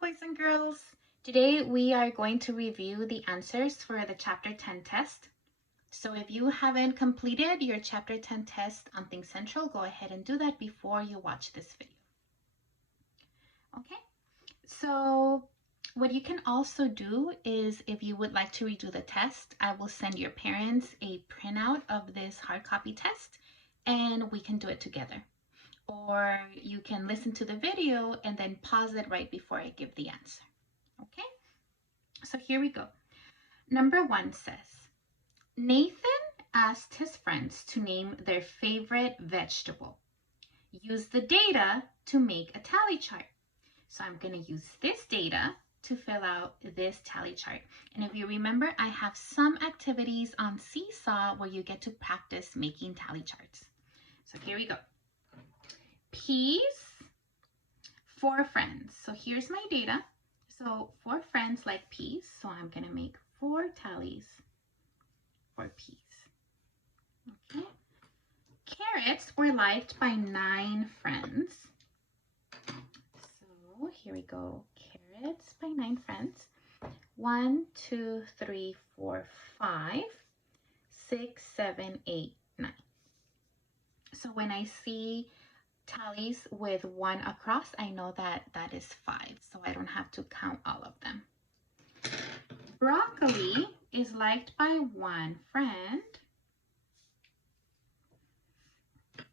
boys and girls. Today we are going to review the answers for the Chapter 10 test. So if you haven't completed your Chapter 10 test on Think Central, go ahead and do that before you watch this video. Okay, so what you can also do is if you would like to redo the test, I will send your parents a printout of this hard copy test and we can do it together. Or you can listen to the video and then pause it right before I give the answer. Okay, so here we go. Number 1 says, Nathan asked his friends to name their favorite vegetable. Use the data to make a tally chart. So I'm going to use this data to fill out this tally chart. And if you remember, I have some activities on Seesaw where you get to practice making tally charts. So here we go. Peas, 4 friends. So here's my data. So 4 friends like peas. So I'm going to make 4 tallies for peas. Okay. Carrots were liked by 9 friends. So here we go. Carrots by 9 friends. 1, 2, 3, 4, 5, 6, 7, 8, 9. So when I see tallies with 1 across, I know that that is 5, so I don't have to count all of them. Broccoli is liked by 1 friend,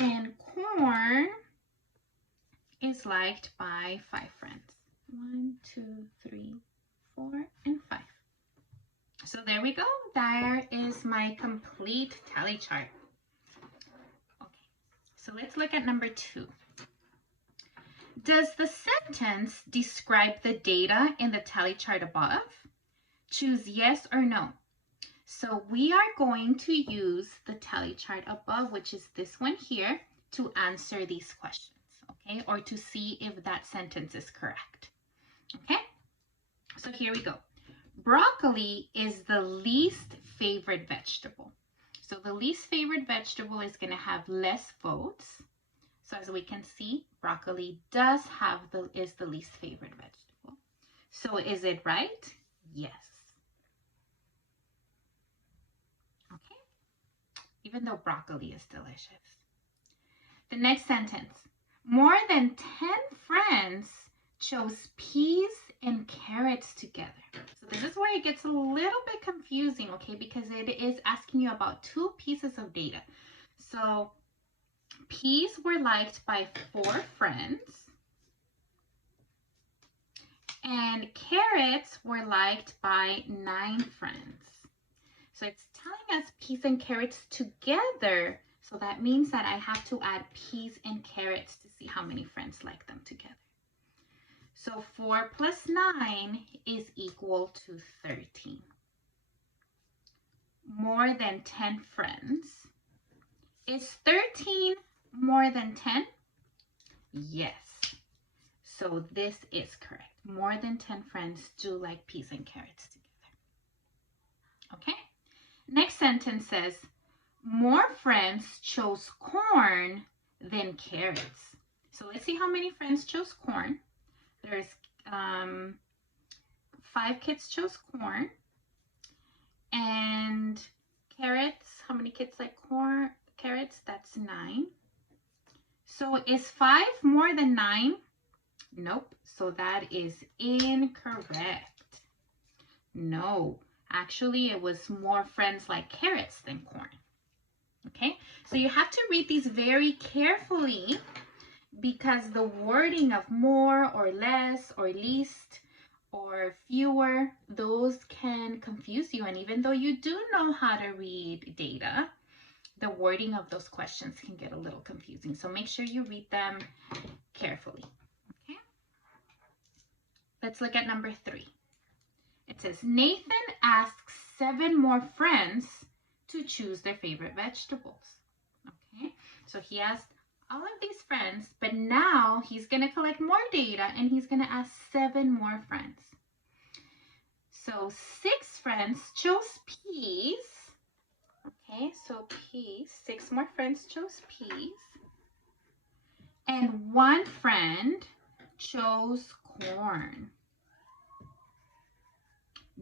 and corn is liked by 5 friends. 1, 2, 3, 4, and 5. So there we go. There is my complete tally chart. So let's look at number 2. Does the sentence describe the data in the tally chart above? Choose yes or no. So we are going to use the tally chart above, which is this one here, to answer these questions, okay? Or to see if that sentence is correct, okay? So here we go. Broccoli is the least favorite vegetable. So the least favorite vegetable is going to have less votes. So as we can see, broccoli is the least favorite vegetable. So is it right? Yes. Okay. Even though broccoli is delicious. The next sentence. More than 10 friends chose peas and carrots together. So this is where it gets a little bit confusing, okay, because it is asking you about 2 pieces of data. So peas were liked by 4 friends, and carrots were liked by 9 friends. So it's telling us peas and carrots together, so that means that I have to add peas and carrots to see how many friends like them together. So 4 plus 9 is equal to 13. More than 10 friends. Is 13 more than 10? Yes. So this is correct. More than 10 friends do like peas and carrots together. Okay. Next sentence says, more friends chose corn than carrots. So let's see how many friends chose corn. There's 5 kids chose corn. And carrots, how many kids like corn? Carrots, that's 9. So is 5 more than 9? Nope. So that is incorrect. No, actually it was more friends like carrots than corn. Okay, so you have to read these very carefully because the wording of more or less or least or fewer, those can confuse you. And even though you do know how to read data, the wording of those questions can get a little confusing. So make sure you read them carefully. Okay. Let's look at number 3. It says, Nathan asks 7 more friends to choose their favorite vegetables. Okay. So he asked all of these friends, but now he's going to collect more data and he's going to ask 7 more friends. So 6 friends chose peas. Okay, so peas, 6 more friends chose peas. And 1 friend chose corn.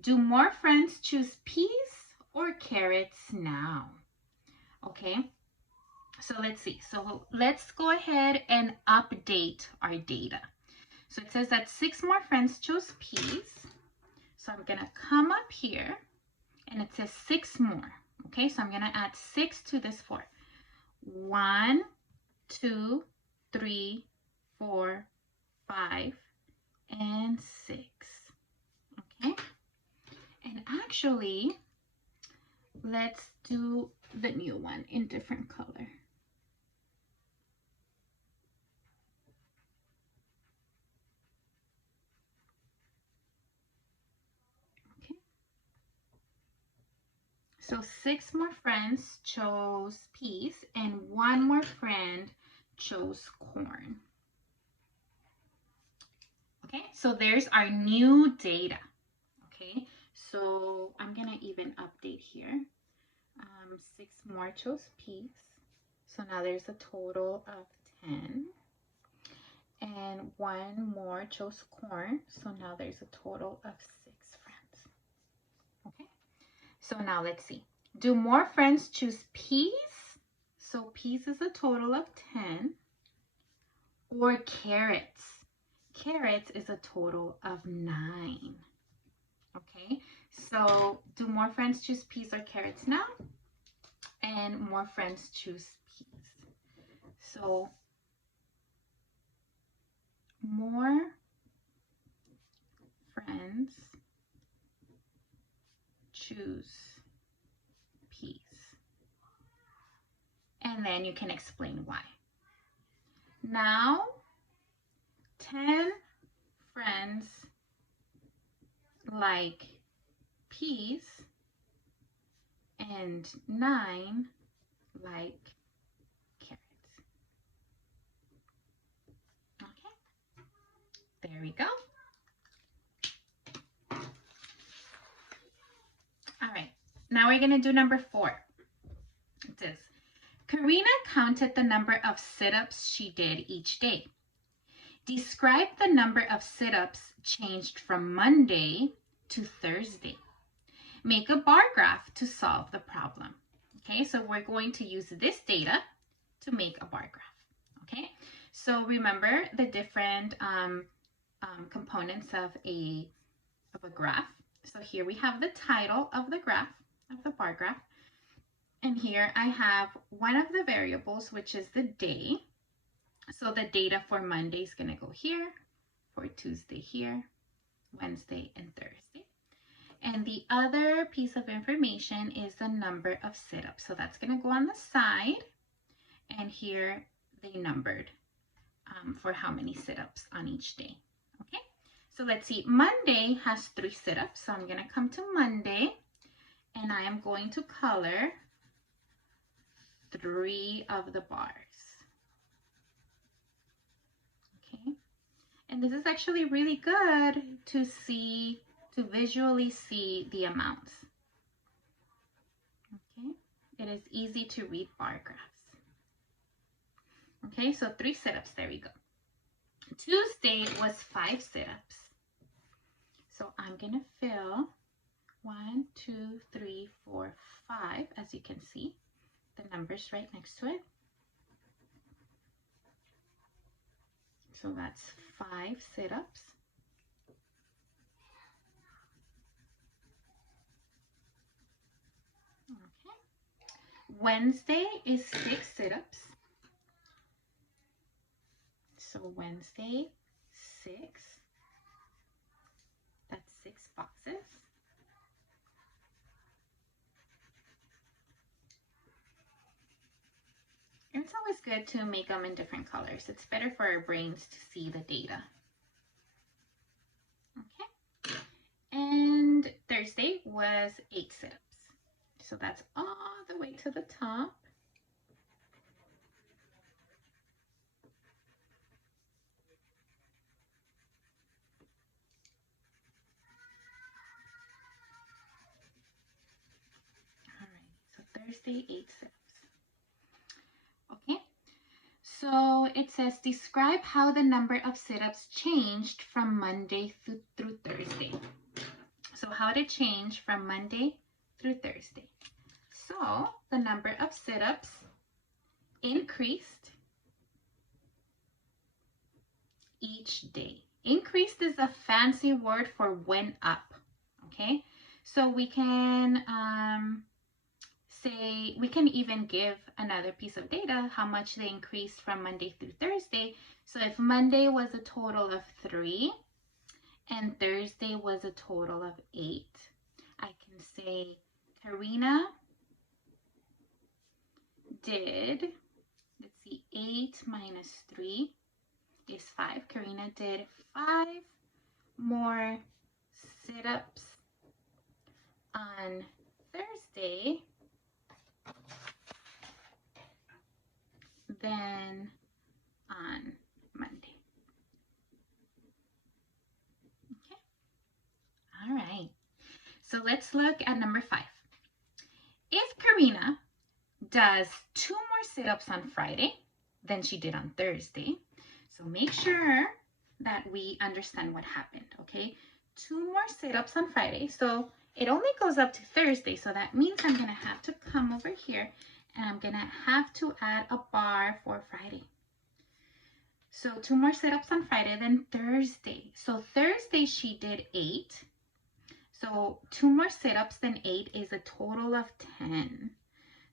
Do more friends choose peas or carrots now? Okay, so let's see. So let's go ahead and update our data. So it says that 6 more friends chose peas. So I'm gonna come up here and it says 6 more. Okay, so I'm gonna add 6 to this 4. 1, 2, 3, 4, 5, and 6. Okay, and actually, let's do the new one in different color. Okay, so 6 more friends chose peas and 1 more friend chose corn. Okay, so there's our new data. Okay, so I'm gonna even update here. 6 more chose peas. So now there's a total of 10. And 1 more chose corn. So now there's a total of 6 friends. Okay, so now let's see. Do more friends choose peas? So peas is a total of 10. Or carrots? Carrots is a total of 9. Okay, so do more friends choose peas or carrots now? And more friends choose peas. So more friends choose peas. And then you can explain why. Now, 10 friends like peas and 9 like carrots. Okay, there we go. All right, now we're gonna do number 4. It says, Karina counted the number of sit-ups she did each day. Describe the number of sit-ups changed from Monday to Thursday. Make a bar graph to solve the problem. Okay, so we're going to use this data to make a bar graph. Okay, so remember the different components of a graph. So here we have the title of the graph, of the bar graph. And here I have one of the variables, which is the day. So the data for Monday is going to go here, for Tuesday here, Wednesday and Thursday. And the other piece of information is the number of sit-ups. So that's going to go on the side. And here they numbered for how many sit-ups on each day. Okay, so let's see. Monday has 3 sit-ups. So I'm going to come to Monday and I am going to color 3 of the bars. Okay, and this is actually really good to see, to visually see the amounts. Okay, it is easy to read bar graphs. Okay, so 3 sit-ups, there we go. Tuesday was 5 sit-ups. So I'm gonna fill 1, 2, 3, 4, 5, as you can see, the numbers right next to it. So that's 5 sit-ups. Okay. Wednesday is 6 sit-ups. So Wednesday, 6. That's 6 boxes. It's always good to make them in different colors. It's better for our brains to see the data. Okay. And Thursday was 8 sit-ups. So that's all the way to the top. All right, so Thursday, 8 sit-ups. Okay, so it says describe how the number of sit-ups changed from Monday through Thursday. So how did it change from Monday through Thursday? So the number of sit-ups increased each day. Increased is a fancy word for went up, okay? So we can say, we can even give another piece of data, how much they increased from Monday through Thursday. So if Monday was a total of 3 and Thursday was a total of 8, I can say Karina did, let's see, 8 minus 3 is 5. Karina did 5 more sit-ups on Thursday than on Monday. Okay. All right. So let's look at number 5. If Karina does 2 more sit-ups on Friday than she did on Thursday, so make sure that we understand what happened, okay? 2 more sit-ups on Friday, so it only goes up to Thursday, so that means I'm gonna have to come over here and I'm gonna have to add a bar for Friday. So 2 more sit-ups on Friday than Thursday. So Thursday she did 8. So 2 more sit-ups than 8 is a total of 10.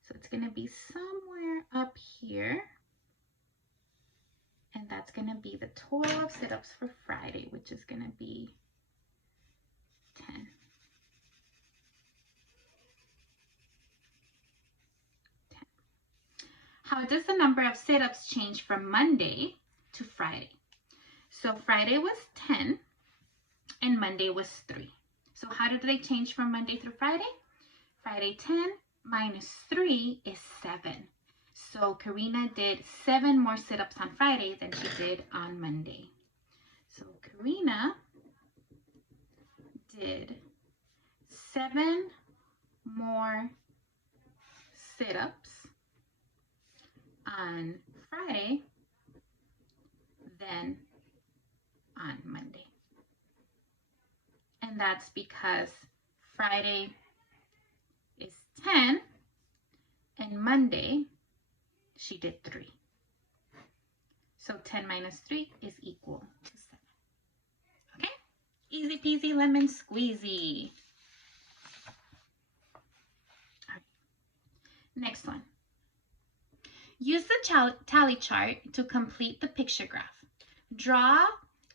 So it's gonna be somewhere up here. And that's gonna be the total of sit-ups for Friday, which is gonna be 10. How does the number of sit-ups change from Monday to Friday? So Friday was 10 and Monday was 3. So how did they change from Monday through Friday? Friday 10 minus 3 is 7. So Karina did 7 more sit-ups on Friday than she did on Monday. So Karina did 7 more sit-ups on Friday than on Monday. And that's because Friday is 10 and Monday she did 3. So 10 minus 3 is equal to 7. Okay? Easy peasy lemon squeezy. All right. Next one. Use the tally chart to complete the picture graph. Draw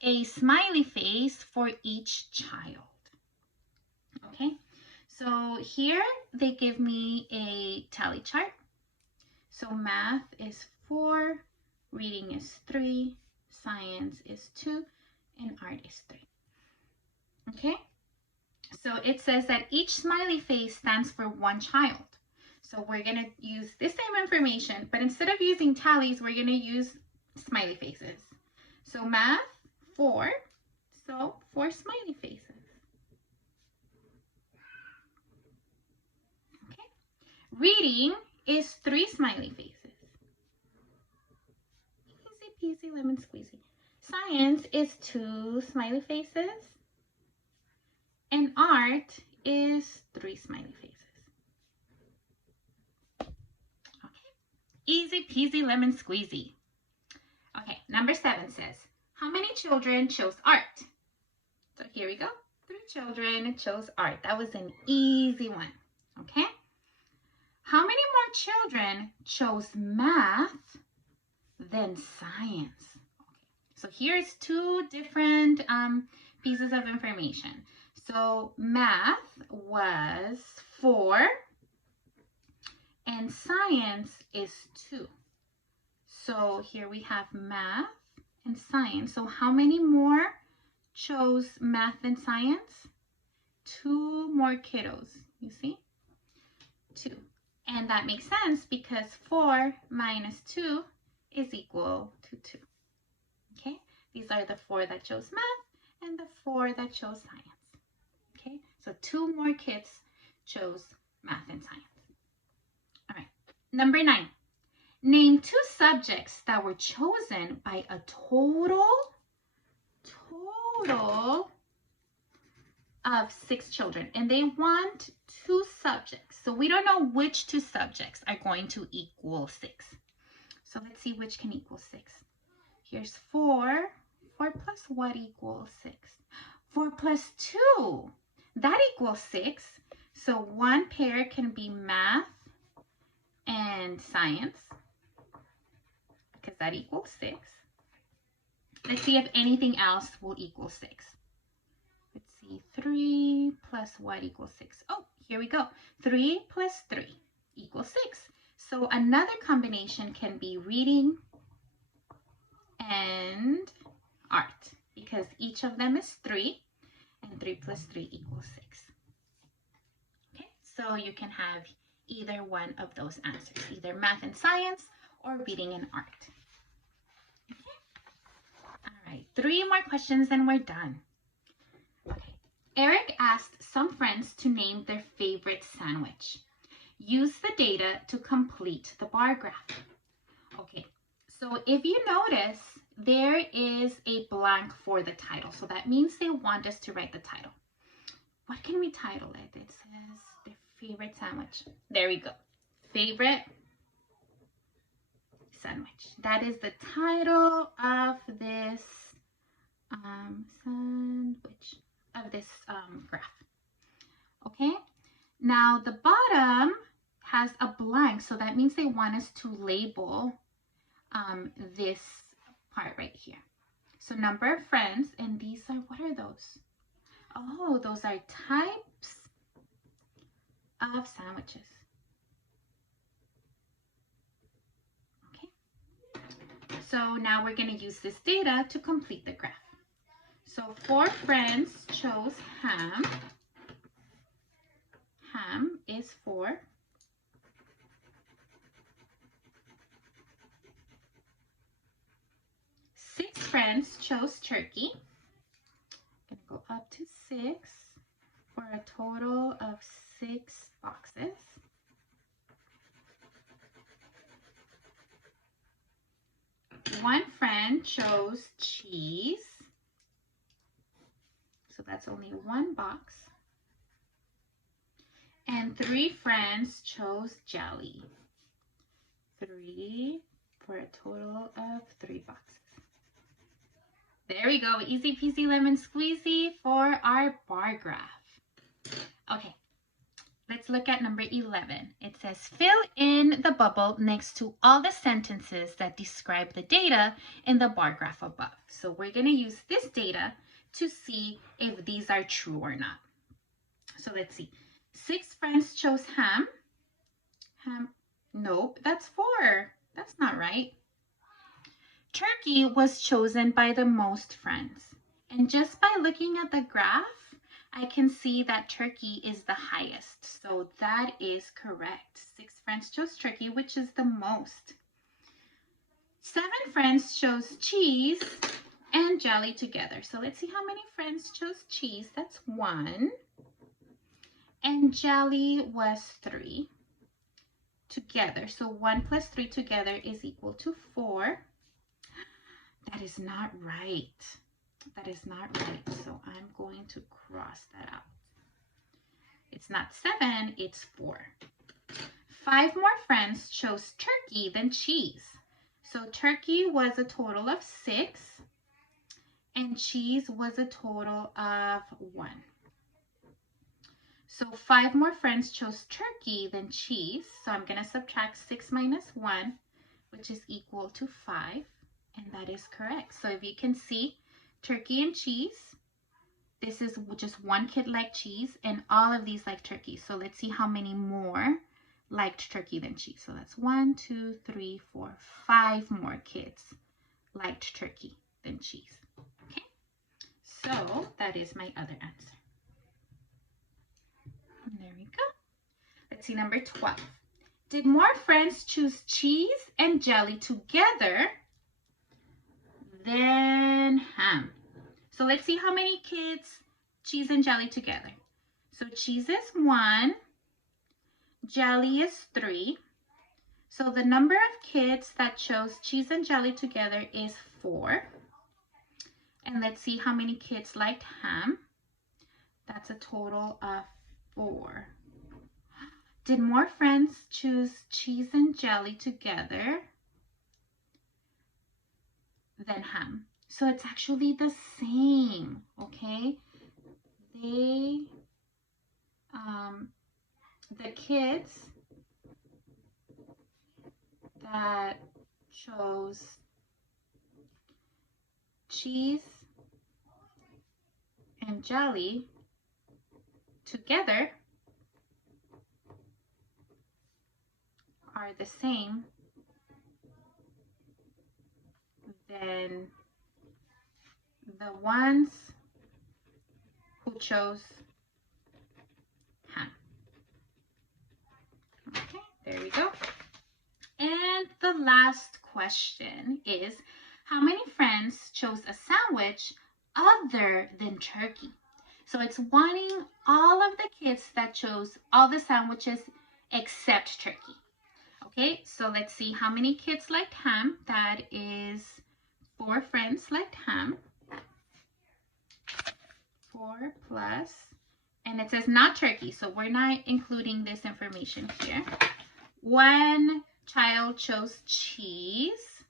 a smiley face for each child. Okay, so here they give me a tally chart. So math is 4, reading is 3, science is 2, and art is 3. Okay, so it says that each smiley face stands for one child. So we're going to use this same information, but instead of using tallies, we're going to use smiley faces. So math, 4, so 4 smiley faces. Okay. Reading is 3 smiley faces. Easy peasy lemon squeezy. Science is 2 smiley faces. And art is 3 smiley faces. Easy peasy lemon squeezy. Okay, number 7 says, how many children chose art? So here we go. 3 children chose art. That was an easy one. Okay. How many more children chose math than science? Okay. So here's 2 different pieces of information. So math was 4. And science is 2. So here we have math and science. So how many more chose math and science? 2 more kiddos, you see? 2. And that makes sense because 4 minus 2 is equal to 2. Okay? These are the 4 that chose math and the 4 that chose science. Okay? So 2 more kids chose math and science. All right. Number 9. Name 2 subjects that were chosen by a total of 6 children, and they want 2 subjects. So we don't know which 2 subjects are going to equal 6. So let's see which can equal 6. Here's 4. 4 plus what equals 6? 4 plus 2. That equals 6. So one pair can be math and science, because that equals 6. Let's see if anything else will equal 6. Let's see, 3 plus what equals 6? Oh, here we go. 3 plus 3 equals 6. So another combination can be reading and art, because each of them is 3, and 3 plus 3 equals 6. Okay, so you can have either one of those answers, either math and science or reading and art. Okay. All right, 3 more questions and we're done. Okay. Eric asked some friends to name their favorite sandwich. Use the data to complete the bar graph. Okay, so if you notice, there is a blank for the title. So that means they want us to write the title. What can we title it? It says their favorite sandwich. There we go. Favorite sandwich. That is the title of this sandwich, of this graph. Okay, now the bottom has a blank, so that means they want us to label this part right here. So number of friends, and these are, what are those? Oh, those are types of sandwiches. Okay, so now we're going to use this data to complete the graph. So 4 friends chose ham. Ham is 4. 6 friends chose turkey. I'm going to go up to 6 for a total of 6 boxes. 1 friend chose cheese. So that's only 1 box. And 3 friends chose jelly. 3 for a total of 3 boxes. There we go, easy peasy lemon squeezy for our bar graph. Okay, let's look at number 11. It says, fill in the bubble next to all the sentences that describe the data in the bar graph above. So we're going to use this data to see if these are true or not. So let's see. 6 friends chose ham. Ham, nope, that's 4. That's not right. Turkey was chosen by the most friends. And just by looking at the graph, I can see that turkey is the highest. So that is correct. 6 friends chose turkey, which is the most. 7 friends chose cheese and jelly together. So let's see how many friends chose cheese. That's 1. And jelly was 3 together. So 1 plus 3 together is equal to 4. That is not right. That is not right. So I'm going to cross that out. It's not 7, it's 4. 5 more friends chose turkey than cheese. So turkey was a total of 6 and cheese was a total of 1. So 5 more friends chose turkey than cheese. So I'm going to subtract 6 minus 1, which is equal to 5. And that is correct. So if you can see, turkey and cheese, this is just 1 kid liked cheese and all of these like turkey. So let's see how many more liked turkey than cheese. So that's 1, 2, 3, 4, 5 more kids liked turkey than cheese. Okay, so that is my other answer. And there we go. Let's see number 12. Did more friends choose cheese and jelly together than ham? So let's see how many kids cheese and jelly together. So cheese is 1, jelly is 3. So the number of kids that chose cheese and jelly together is 4. And let's see how many kids liked ham. That's a total of 4. Did more friends choose cheese and jelly together than ham? So it's actually the same, okay? The kids that chose cheese and jelly together are the same than the ones who chose ham. Okay, there we go. And the last question is, how many friends chose a sandwich other than turkey? So it's wanting all of the kids that chose all the sandwiches except turkey. Okay, so let's see how many kids liked ham. That is 4 friends liked ham. 4 plus, and it says not turkey, so we're not including this information here. 1 child chose cheese,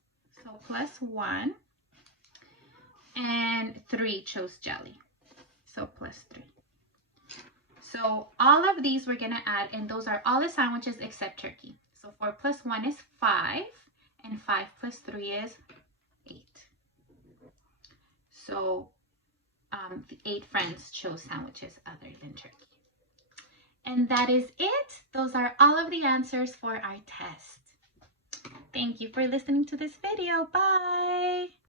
so plus 1, and 3 chose jelly, so plus 3. So all of these we're gonna add, and those are all the sandwiches except turkey. So 4 plus 1 is 5, and 5 plus 3 is 8. So the 8 friends chose sandwiches other than turkey. And that is it. Those are all of the answers for our test. Thank you for listening to this video. Bye.